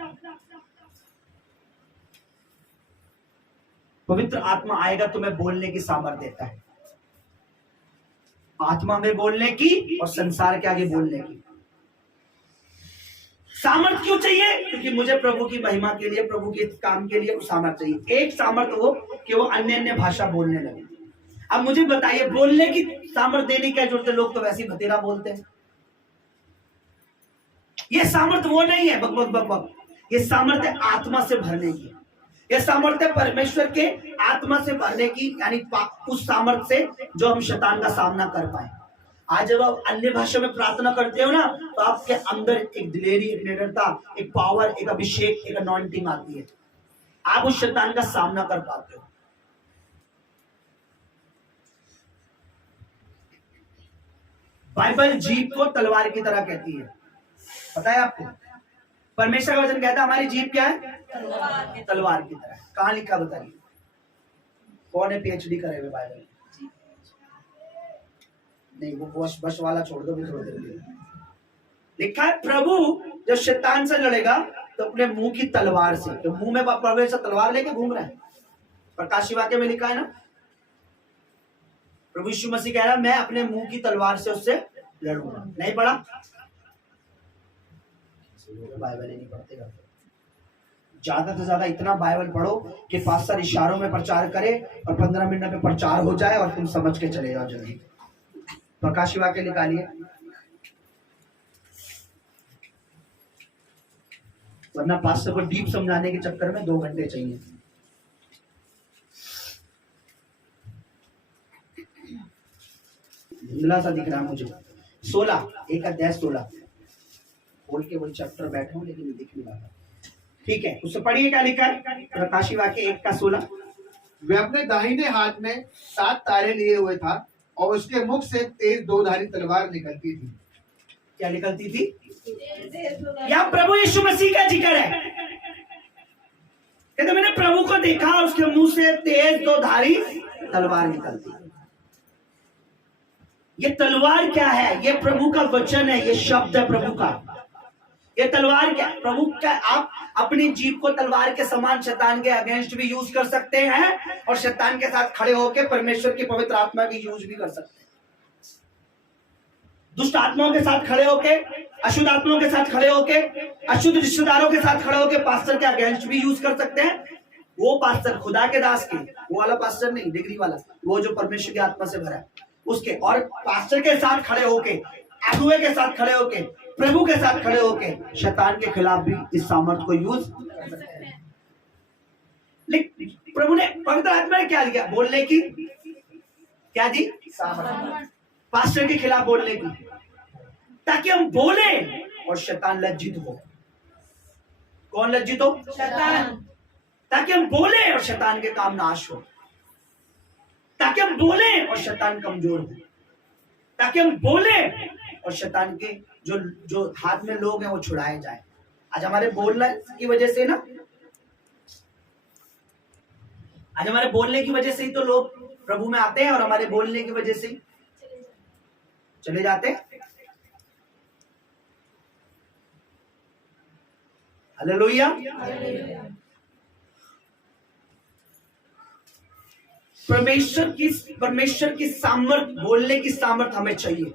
पवित्र आत्मा आएगा तुम्हें बोलने की सामर्थ्य देता है, आत्मा में बोलने की और संसार के आगे बोलने की सामर्थ्य। क्यों चाहिए? क्योंकि मुझे प्रभु की महिमा के लिए, प्रभु के काम के लिए सामर्थ्य चाहिए। एक सामर्थ्य हो कि वो अन्य भाषा बोलने लगे। अब मुझे बताइए बोलने की सामर्थ्य देने की क्या जरूरत है? लोग तो वैसे ही भतेरा बोलते हैं। ये सामर्थ्य वो नहीं है बक बक बक बक, ये सामर्थ्य आत्मा से भरने की, ये सामर्थ्य परमेश्वर के आत्मा से भरने की, यानी उस सामर्थ्य से जो हम शैतान का सामना कर पाए। आज जब आप अन्य भाषा में प्रार्थना करते हो ना, तो आपके अंदर एक दिलेरी, एक निडरता, एक पावर, एक अभिषेक, एक अनॉइंटिंग आती है। आप उस शैतान का सामना कर पाते हो। बाइबल जीभ को तलवार की तरह कहती है, पता है आपको? परमेश्वर का वचन कहता है हमारी जीभ क्या है? तलवार की तरह। कहां लिखा बताइए? कौन है पीएचडी करे हुए बाइबल? नहीं, वो बस वाला छोड़ दो, भी थोड़ी देर के लिए। लिखा है प्रभु जब शैतान से लड़ेगा तो अपने मुंह की तलवार से, तो मुंह में प्रभु ऐसा तलवार लेके घूम रहा है। प्रकाशी वाक्य में लिखा है ना, प्रभु यीशु मसीह कह रहा है मैं अपने मुंह की तलवार से उससे लड़ूंगा। नहीं पढ़ा? बाइबल ही नहीं पढ़ते रहते। ज्यादा से ज्यादा इतना बाइबल पढ़ो कि पास्टर इशारों में प्रचार करे और 15 मिनट में प्रचार हो जाए और तुम समझ के चले जाओ जल्दी। प्रकाशी वाक्य निकालिए, वरना पास्टर को डीप समझाने के चक्कर में 2 घंटे चाहिए। धुंधला सा दिख रहा है मुझे। 16, 1 अध्याय 16 खोल के वही चैप्टर बैठा हूं लेकिन दिख नहीं रहा। ठीक है, उससे पढ़िए क्या लिखा है। प्रकाशी वाक्य 1 का 16। वे अपने दाहिने हाथ में 7 तारे लिए हुए था और उसके मुख से तेज 2-धारी तलवार निकलती थी। क्या निकलती थी? यहाँ प्रभु यीशु मसीह का जिक्र है। कहते मैंने प्रभु को देखा, उसके मुंह से तेज 2-धारी तलवार निकलती। ये तलवार क्या है? ये प्रभु का वचन है, ये शब्द है प्रभु का। ये तलवार क्या? प्रभु का आप अपनी जीभ को तलवार के समान शैतान के अगेंस्ट भी यूज कर सकते हैं और शैतान के साथ खड़े होकर परमेश्वर की पवित्र आत्मा की यूज भी कर सकते हैं। दुष्ट आत्माओं के साथ खड़े होके, अशुद्ध आत्माओं के साथ खड़े होके, अशुद्ध रिश्तेदारों के साथ खड़े होके पास्टर के अगेंस्ट भी यूज कर सकते हैं। वो पास्टर खुदा के दास के, वो वाला पास्टर नहीं, डिग्री वाला, वो जो परमेश्वर की आत्मा से भरा है उसके। और पास्टर के साथ खड़े होके, अगुवे के साथ खड़े होके, प्रभु के साथ खड़े होके शैतान के खिलाफ भी इस सामर्थ को यूज कर सकते हैं। लेकिन प्रभु ने, पवित्र आत्मा ने क्या दिया? बोलने की क्या दी? सामर्थ। पास्टर के खिलाफ बोलने की, ताकि हम बोले और शैतान लज्जित हो। कौन लज्जित हो? शैतान। ताकि हम बोले और शैतान के काम नाश हो, ताकि हम बोले और शैतान कमजोर हो, ताकि हम बोले और शैतान के जो हाथ में लोग हैं वो छुड़ाए जाए। आज हमारे बोलने की वजह से ना, आज हमारे बोलने की वजह से ही तो लोग प्रभु में आते हैं और हमारे बोलने की वजह से ही चले जाते हैं। हालेलुया। परमेश्वर की सामर्थ, बोलने की सामर्थ हमें चाहिए।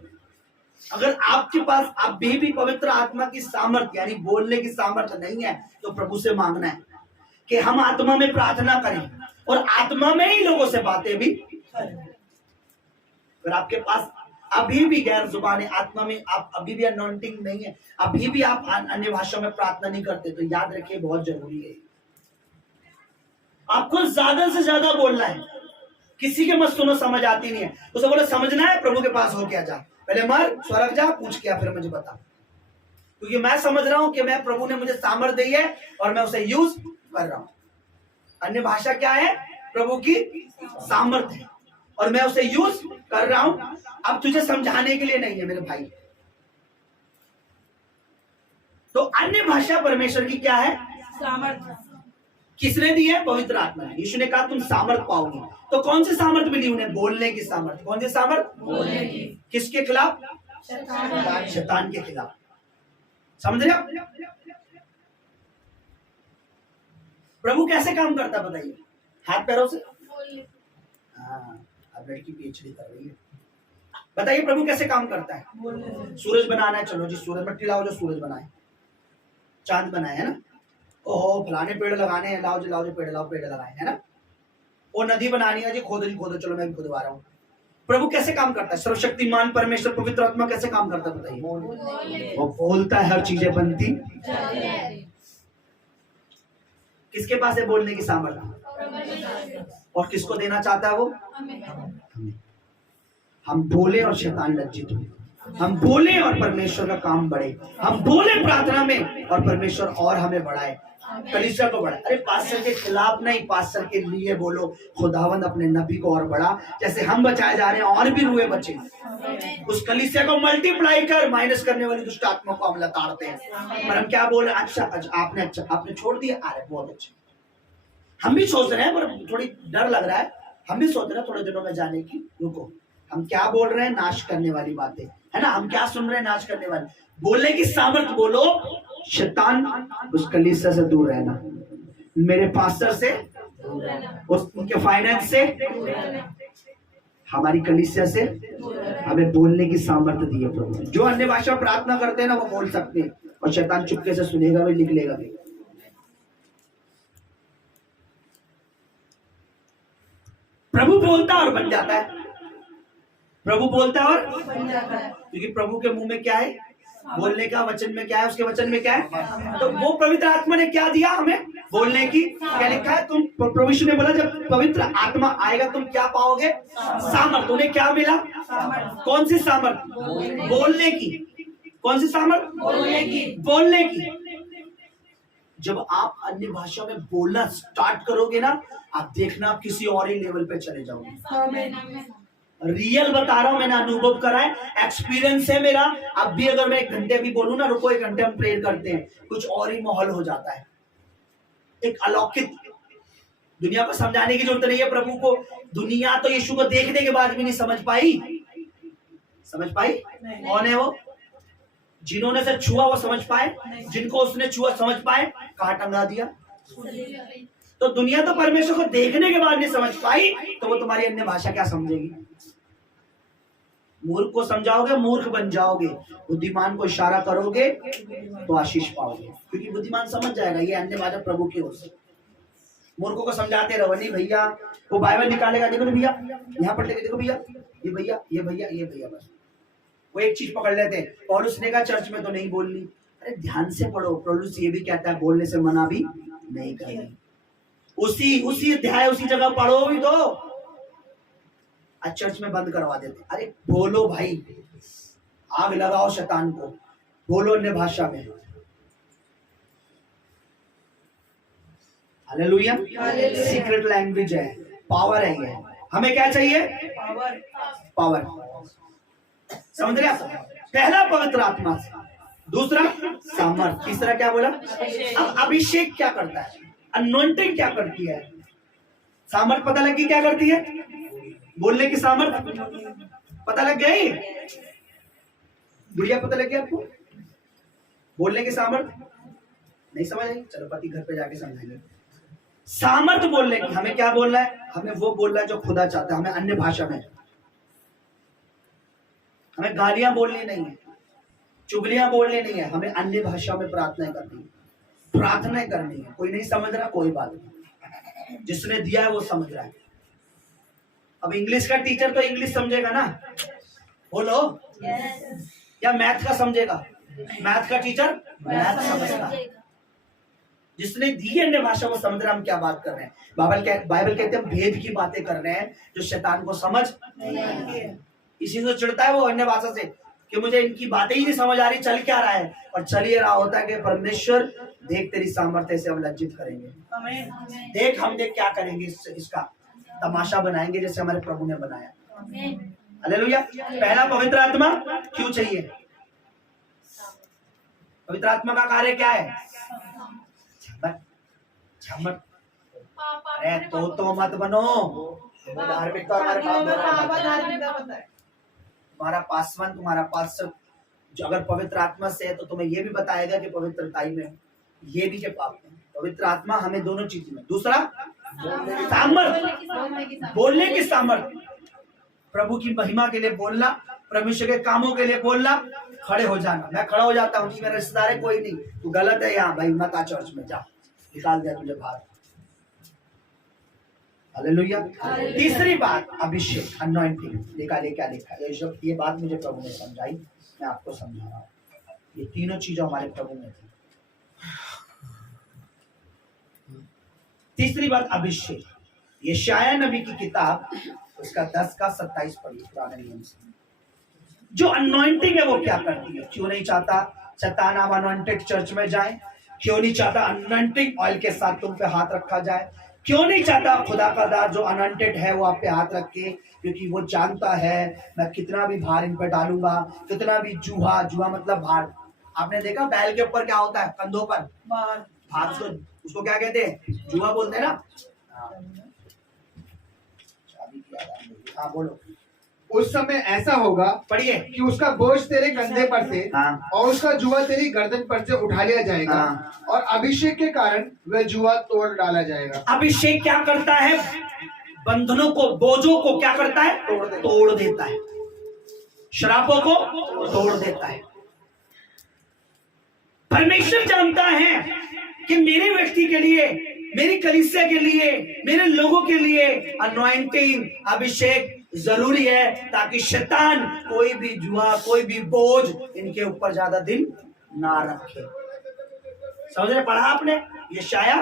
अगर आपके पास अभी भी पवित्र आत्मा की सामर्थ यानी बोलने की सामर्थ नहीं है तो प्रभु से मांगना है कि हम आत्मा में प्रार्थना करें और आत्मा में ही लोगों से बातें भी करें। अगर आपके पास अभी भी गैर जुबानी, आत्मा में आप अभी भी अनॉइंटिंग नहीं है, अभी भी आप अन्य भाषा में प्रार्थना नहीं करते, तो याद रखिए बहुत जरूरी है। आपको ज्यादा से ज्यादा बोलना है, किसी के मत सुनो, समझ आती नहीं है उसे बोलो समझना है, प्रभु के पास हो क्या जा, पहले मर स्वर्ग जा, पूछ क्या फिर मुझे बता, क्योंकि मैं समझ रहा हूं कि मैं, प्रभु ने मुझे सामर्थ दी है और मैं उसे यूज कर रहा हूं। अन्य भाषा क्या है? प्रभु की सामर्थ है और मैं उसे यूज कर रहा हूं। अब तुझे समझाने के लिए नहीं है मेरे भाई। तो अन्य भाषा परमेश्वर की क्या है? सामर्थ। किसने दी है? पवित्र आत्मा ने। यीशु ने कहा तुम सामर्थ पाओगे। तो कौन सी सामर्थ मिली उन्हें? बोलने की सामर्थ। कौन सी सामर्थ? बोलने की। किसके खिलाफ? शैतान। शैतान के खिलाफ। समझ रहे हो? प्रभु कैसे काम करता बताइए? हाथ पैरों से। हाँ, अब लड़की पीएचडी कर रही है। बताइए प्रभु कैसे काम करता है? सूरज बनाना है, चलो जी सूरज, मट्टी लाओ जो सूरज बनाए, चांद बनाए है ना, ओहो फलाने पेड़ लगाने हैं, लाओ जी पेड़ लाओ, पेड़ लगाए है ना, वो नदी बनानी है जी, खोदो जी खोदो, चलो मैं भी खुदवा रहा हूँ। प्रभु कैसे काम करता है? सर्वशक्तिमान परमेश्वर पवित्र आत्मा कैसे काम करता है बताइए? वो बोलता है, हर चीजें बनती। किसके पास है बोलने की सामर्थ्य? और किसको देना चाहता है वो? हमें। हम बोले और शैतान लज्जित हो, हम बोले और परमेश्वर का काम बढ़े, हम बोले प्रार्थना में और परमेश्वर और हमें बढ़ाए, कलीसिया को बढ़ाए। अरे पास्टर के खिलाफ नहीं, पास्टर के लिए बोलो, खुदावंद अपने नबी को और बढ़ा, जैसे हम बचाए जा रहे हैं और भी रुए बचे। उस कलीसिया को मल्टीप्लाई कर, माइनस करने वाली दुष्ट आत्मा को हम लताड़ते हैं। पर हम क्या बोल रहे हैं, अच्छा आपने छोड़ दिया, अरे बहुत अच्छा। हम भी सोच रहे हैं, पर थोड़ी डर लग रहा है, हम भी सोच रहे हैं थोड़े दिनों में जाने की, रुको। हम क्या बोल रहे हैं, नाश करने वाली बातें, है ना। हम क्या सुन रहे हैं, नाश करने वाली, बोलने की सामर्थ बोलो। शैतान उस कलीसिया से दूर रहना, मेरे पास्टर से, उनके फाइनेंस से, हमारी कलीसिया से हमें बोलने की सामर्थ्य दी है प्रभु। जो अन्य भाषा प्रार्थना करते हैं ना, वो बोल सकते हैं, और शैतान चुपके से सुनेगा भी, लिख लेगा भी। प्रभु बोलता और बन जाता है, प्रभु बोलता है और बन जाता है। क्योंकि प्रभु के मुंह में क्या है, बोलने का, वचन में क्या है, उसके वचन में क्या है। तो वो पवित्र आत्मा ने क्या दिया हमें, बोलने की। क्या लिखा है, तुम, प्रभु यीशु ने बोला जब पवित्र आत्मा आएगा तुम क्या पाओगे, सामर्थ। उन्हें क्या मिला, कौन सी सामर्थ, बोलने की। कौन सी सामर्थ, बोलने की। जब आप अन्य भाषा में बोलना स्टार्ट करोगे ना, आप देखना आप किसी और ही लेवल पे चले जाओगे। रियल बता रहा हूं, मैंने अनुभव करा है, एक्सपीरियंस है मेरा। अब भी अगर मैं 1 घंटे भी बोलूं ना, रुको 1 घंटे हम प्रेयर करते हैं, कुछ और ही माहौल हो जाता है, एक अलौकिक। दुनिया को समझाने की जरूरत नहीं है प्रभु को। दुनिया तो यीशु को देखने के बाद भी नहीं समझ पाई। समझ पाई? कौन है वो? जिन्होंने से छुआ वो समझ पाए, जिनको उसने छुआ समझ पाए। कहां टंगा दिया? तो दुनिया तो परमेश्वर को देखने के बाद नहीं समझ पाई, तो वो तुम्हारी अन्य भाषा क्या समझेगी? मूर्ख को समझाओगे, मूर्ख बन जाओगे। बुद्धिमान को इशारा करोगे तो आशीष पाओगे, क्योंकि बुद्धिमान समझ जाएगा ये अन्य भाषा प्रभु की ओर से। मूर्खों को समझाते रहो, नहीं भैया, वो बाइबल निकालेगा, देखो भैया यहाँ पढ़ लेंगे, देखो भैया ये भैया, ये भैया, ये भैया, बस वो एक चीज पकड़ लेते हैं। पौलुस ने कहा चर्च में तो नहीं बोलनी। अरे ध्यान से पढ़ो, पौलुस ये भी कहता है बोलने से मना भी नहीं करनी। उसी अध्याय उसी जगह पढ़ो भी तो। आज चर्च में बंद करवा देते। अरे बोलो भाई, आग लगाओ शैतान को, बोलो अन्य भाषा में। हालेलुया। सीक्रेट लैंग्वेज है, पावर है ये। हमें क्या चाहिए? पावर। समझ रहे आप? पहला पवित्र आत्मा से, दूसरा सामर्थ, तीसरा क्या बोला? अब अभिषेक क्या करता है, अनॉइंटिंग क्या करती है? सामर्थ पता लगी क्या करती है? बोलने की सामर्थ पता लग गई? गुड़िया पता लग गया आपको? बोलने की सामर्थ नहीं समझ आई? चलो पति घर पे जाके समझाएंगे। सामर्थ बोलने की। हमें क्या बोलना है? हमें वो बोलना है जो खुदा चाहता है। हमें अन्य भाषा में, हमें गालियां बोलनी नहीं है, चुगलियां बोलनी नहीं है, हमें अन्य भाषा में प्रार्थना करनी है। प्रार्थना करनी है। कोई नहीं समझ रहा, कोई बात नहीं, जिसने दिया है वो समझ रहा है। अब इंग्लिश का टीचर तो इंग्लिश समझेगा ना, बोलो, या मैथ का समझेगा? मैथ का टीचर मैथ समझता है। जिसने दी है अन्य भाषा वो समझ रहा है हम क्या बात कर रहे हैं। बाइबल कहते हैं भेद की बातें कर रहे हैं जो शैतान को समझ नहीं आती है। इसी से चिढ़ता है वो अन्य भाषा से कि मुझे इनकी बातें ही नहीं समझ आ रही, चल क्या रहा है। और चल ये रहा होता है कि परमेश्वर देख तेरी सामर्थ्य से हम लज्जित करेंगे, देख हम देख क्या करेंगे, इसका तमाशा बनाएंगे जैसे हमारे प्रभु ने बनाया। हालेलुया। पहला पवित्र आत्मा क्यों चाहिए? पवित्र आत्मा का कार्य क्या है? झमक। अरे तो मत बनो, धार्मिक तो हमारे तुम्हारा पासवान, तुम्हारा पास्टर जो अगर पवित्र आत्मा से है तो तुम्हें ये भी बताएगा कि पवित्रताई में ये भी के पाप में। पवित्र आत्मा हमें दोनों चीज में। दूसरा सामर्थ, बोलने की सामर्थ। प्रभु की महिमा के लिए बोलना, परमेश्वर के कामों के लिए बोलना। खड़े हो जाना। मैं खड़ा हो जाता हूँ, मेरा रिश्तेदार है, कोई नहीं, तू गलत है यहाँ भाई, मत आ चर्च में, जा, निकाल दिया तुझे बाहर। हालेलुया। तीसरी बात अभिषेक, अनॉइंटिंग। निकालिए क्या लिखा है, ये बात मुझे प्रभु ने समझाई, मैं आपको समझा रहा हूँ। ये तीनों चीजें हमारे प्रभु में थी। तीसरी बात अभिषेक। यशायाह नबी की किताब उसका 10 का 27 पढ़िए पुराने नियम से। जो अनॉइंटिंग है वो क्या करती है? क्यों नहीं चाहता शैतान आप अनॉइंटेड चर्च में जाए? क्यों नहीं चाहता अनॉइंटिंग ऑयल के साथ तुम पे हाथ रखा जाए? क्यों नहीं चाहता खुदा का दास जो अनॉइंटेड है वो आप पे हाथ रखे? क्योंकि वो जानता है मैं कितना भी भार इन पर डालूंगा, कितना भी जुआ, जुआ मतलब भार। आपने देखा बैल के ऊपर क्या होता है? कंधों पर बाहर भार, उसको क्या कहते हैं? जुआ बोलते हैं ना। हाँ बोलो। उस समय ऐसा होगा पढ़िए। कि उसका बोझ तेरे कंधे पर से हाँ। और उसका जुआ तेरी गर्दन पर से उठा लिया जाएगा। हाँ। और अभिषेक के कारण वह जुआ तोड़ डाला जाएगा। अभिषेक क्या करता है? बंधनों को, बोझों को क्या करता है? तोड़ देता है। श्रापों को तोड़ देता है। परमेश्वर जानता है कि मेरे व्यक्ति के लिए, मेरी कलीसिया के लिए, मेरे लोगों के लिए अनॉइंटिंग, अभिषेक जरूरी है, ताकि शैतान कोई भी जुआ, कोई भी बोझ इनके ऊपर ज्यादा दिन ना रखे। समझ रहे? पढ़ा आपने? यशाया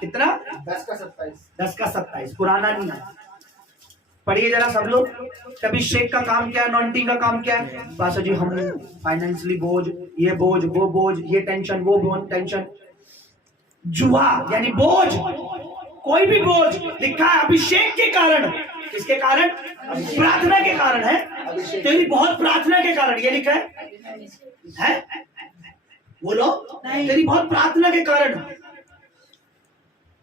कितना? 10 का 27। 10 का 27 पुराना नहीं है। पढ़िए जरा सब लोग। अभिषेक का काम क्या है? अनॉइंटिंग का काम क्या है? पास्टर जी हम फाइनेंशियली बोझ, ये बोझ, वो बोझ, ये टेंशन, वो टेंशन। जुआ यानी बोझ, कोई भी बोझ लिखा है अभिषेक के कारण। किसके कारण? प्रार्थना के कारण है। तेरी बहुत प्रार्थना के कारण ये लिखा है? बोलो। तेरी बहुत प्रार्थना के कारण,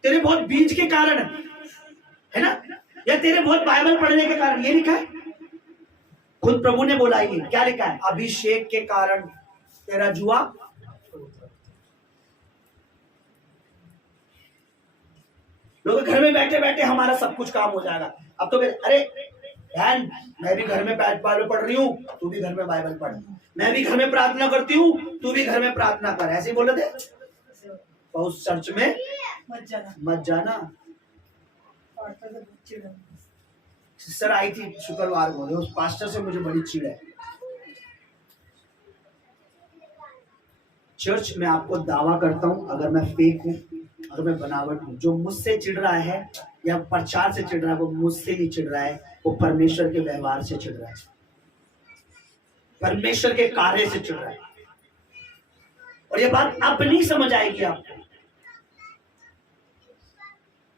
तेरे बहुत बीज के कारण, है ना? या तेरे बहुत बाइबल पढ़ने के कारण ये लिखा है? खुद प्रभु ने बोला ही। क्या लिखा है? अभिषेक के कारण तेरा जुआ। लोग घर में बैठे बैठे हमारा सब कुछ काम हो जाएगा। अब तो अरे बहन, मैं भी घर में बाइबल पढ़ रही हूँ, तू भी घर में बाइबल पढ़। मैं भी घर में प्रार्थना करती हूँ, तू भी घर में प्रार्थना कर। ऐसे ही बोले थे। तो उस चर्च में मत जाना। सिस्टर आई थी शुक्रवार को, उस पास्टर से मुझे बड़ी चिढ़ है। चर्च में आपको दावा करता हूं, अगर मैं फेक हूं, अगर मैं बनावट हूं, जो मुझसे चिढ़ रहा है या प्रचार से चिढ़ रहा है, वो मुझसे नहीं चिढ़ रहा है, वो परमेश्वर के व्यवहार से चिढ़ रहा है, परमेश्वर के कार्य से चिढ़ रहा है। और ये बात अब नहीं समझ आएगी आपको।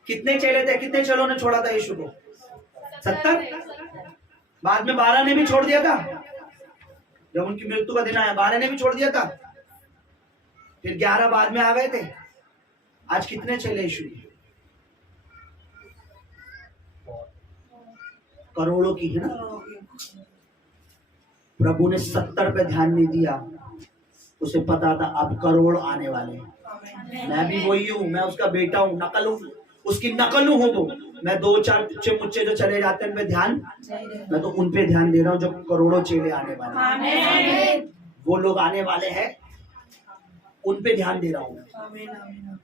कितने चेले थे? कितने चेलों ने छोड़ा था यीशु को? 70। बाद में 12 ने भी छोड़ दिया था। जब उनकी मृत्यु का दिन आया 12 ने भी छोड़ दिया था। फिर 11 बाद में आ गए थे। आज कितने चेले यीशु के? करोड़ों की है ना। प्रभु ने 70 पे ध्यान नहीं दिया। उसे पता था अब करोड़ आने वाले हैं। मैं भी वही हूँ, मैं उसका बेटा हूँ, नकल हूँ, उसकी नकल हूँ। वो मैं 2-4 टुच्चे मुच्चे जो चले जाते हैं उन पे ध्यान, मैं तो उन पे ध्यान दे रहा हूँ जो करोड़ों चेले आने वाले हैं। वो लोग आने वाले हैं, उन पे ध्यान दे रहा हूँ।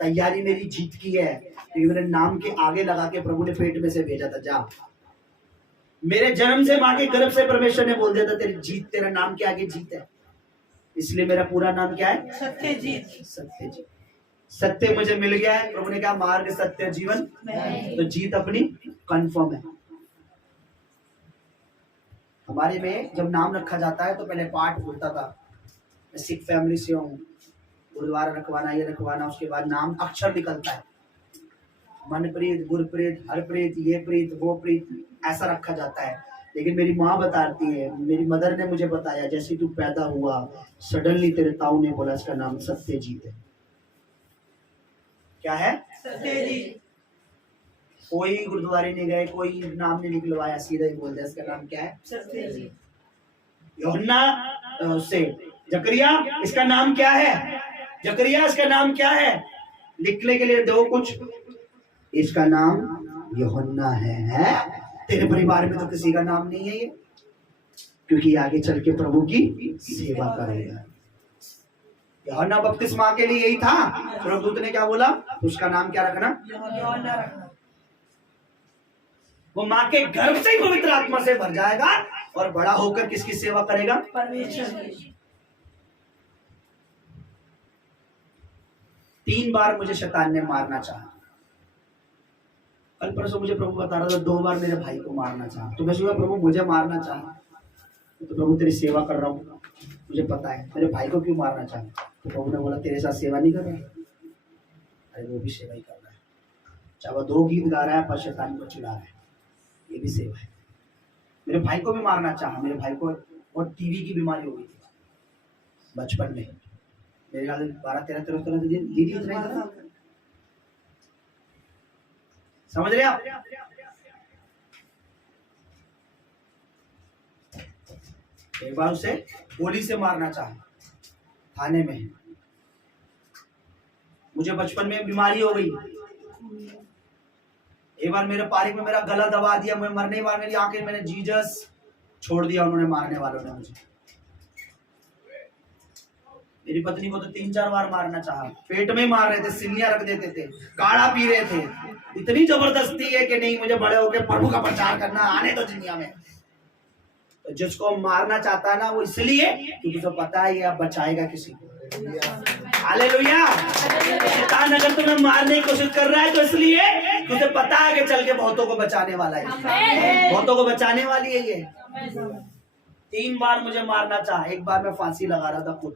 तैयारी मेरी जीत की है, क्योंकि मेरे नाम के आगे लगा के प्रभु ने पेट में से भेजा था। जा, मेरे जन्म से माँ के गर्भ से परमेश्वर ने बोल दिया था तेरी जीत, तेरा नाम के आगे जीत है। इसलिए मेरा पूरा नाम क्या है? सत्यजीत। सत्यजीत। सत्य मुझे मिल गया है। प्रभु ने कहा मार्ग सत्य जीवन, तो जीत अपनी कंफर्म है। हमारे में जब नाम रखा जाता है तो पहले पाठ बोलता था, मैं सिख फैमिली से हूँ, गुरुद्वारा रखवाना, ये रखवाना, उसके बाद नाम अक्षर निकलता है। मनप्रीत, गुरप्रीत, हरप्रीत, ये प्रीत, वो प्रीत, ऐसा रखा जाता है। लेकिन मेरी माँ बताती है, मेरी मदर ने मुझे बताया, जैसे तू पैदा हुआ सडनली तेरे ताऊ ने बोला इसका नाम सत्यजीत है। क्या है? सत्यजीत। कोई गुरुद्वारे नहीं गए, कोई नाम नहीं निकलवाया, सीधा ही बोल दिया इसका नाम क्या है? सत्यजीत। यूहन्ना से जकरिया इसका नाम क्या है? जकरिया इसका नाम क्या है? लिखने के लिए दो कुछ, इसका नाम यूहन्ना है। तेरे परिवार में तो किसी का नाम नहीं है ये, क्योंकि आगे चल के प्रभु की सेवा करेगा। यूहन्ना बपतिस्मा के लिए यही था। प्रभुदूत ने क्या बोला? उसका नाम क्या रखना? यूहन्ना रखना। वो माँ के गर्भ से ही पवित्र आत्मा से भर जाएगा और बड़ा होकर किसकी सेवा करेगा? परमेश्वर की। 3 बार मुझे शैतान ने मारना चाहा। कल परसों मुझे प्रभु बता रहा था 2 बार मेरे भाई को मारना चाहा, तो मैं सोचा प्रभु मुझे मारना चाहा, तो प्रभु तेरी सेवा कर रहा हूँ, मुझे पता है मेरे भाई को क्यों मारना चाहा। तो प्रभु ने बोला तेरे साथ सेवा नहीं कर रहा है, अरे वो भी सेवा ही कर रहा है, चाहे वो 2 गीत गा रहा है पर शैतान को चिढ़ा रहा है, ये भी सेवा है। मेरे भाई को भी मारना चाहा, मेरे भाई को और टीवी की बीमारी हो गई थी बचपन में, मेरे ख्याल 12-13 दिन दीदी इतना ही था। समझ रहे आप? एक बार उसे गोली से मारना चाहा थाने में, मुझे बचपन में बीमारी हो गई। एक बार मेरे पारिक में मेरा गला दबा दिया, मैं मरने वाला, मेरी आंखें, मैंने जीसस छोड़ दिया, उन्होंने मारने वालों ने मुझे। मेरी पत्नी को तो 3-4 बार मारना चाहा, पेट में मार रहे थे, सिल्लियां रख देते थे, काढ़ा पी रहे थे, इतनी जबरदस्ती है कि नहीं मुझे बड़े होकर प्रभु का प्रचार करना, आने तो दुनिया में। तो जिसको मारना चाहता है ना वो इसलिए क्योंकि उसे पता है ये अब बचाएगा किसी को। हालेलुया। शैतान अगर तुम्हें मारने की कोशिश कर रहा है तो इसलिए तुझे पता है कि चल के बहुतों को बचाने वाला है, बहुतों को बचाने वाली है ये। 3 बार मुझे मारना चाहा, एक बार मैं फांसी लगा रहा था खुद,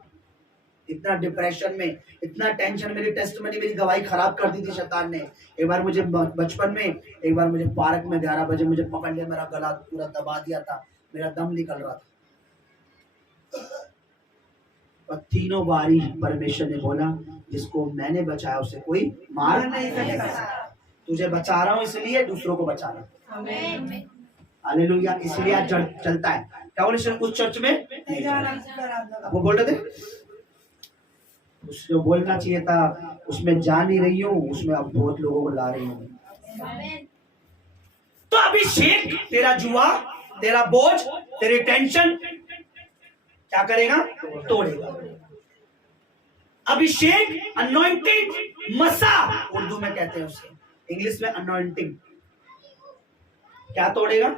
इतना डिप्रेशन में, इतना टेंशन, मेरी टेस्टमनी, मेरी गवाही खराब कर दी थी शैतान ने। एक बार मुझे बचपन में, एक बार मुझे पार्क में 11 बजे मुझे पकड़ लिया, मेरा गला पूरा दबा दिया था, मेरा दम निकल रहा था। और 3 बार ही परमेश्वर ने बोला जिसको मैंने बचाया उसे कोई मार नहीं सकता। तुझे बचा रहा हूं इसलिए दूसरों को बचा रहा हूं। हालेलुया। इसलिए आज चलता है। क्या बोले उस चर्च में वो बोल रहे थे, उसको बोलना चाहिए था, उसमें जा नहीं रही हूँ, उसमें अब बहुत लोगों को ला रही हूँ। तो अभिषेक तेरा जुआ, तेरा बोझ, तेरी टेंशन क्या करेगा? तोड़ेगा। अभिषेक, अनॉइंटेड, मसा उर्दू में कहते हैं उसे, इंग्लिश में अनॉइंटिंग, क्या तोड़ेगा?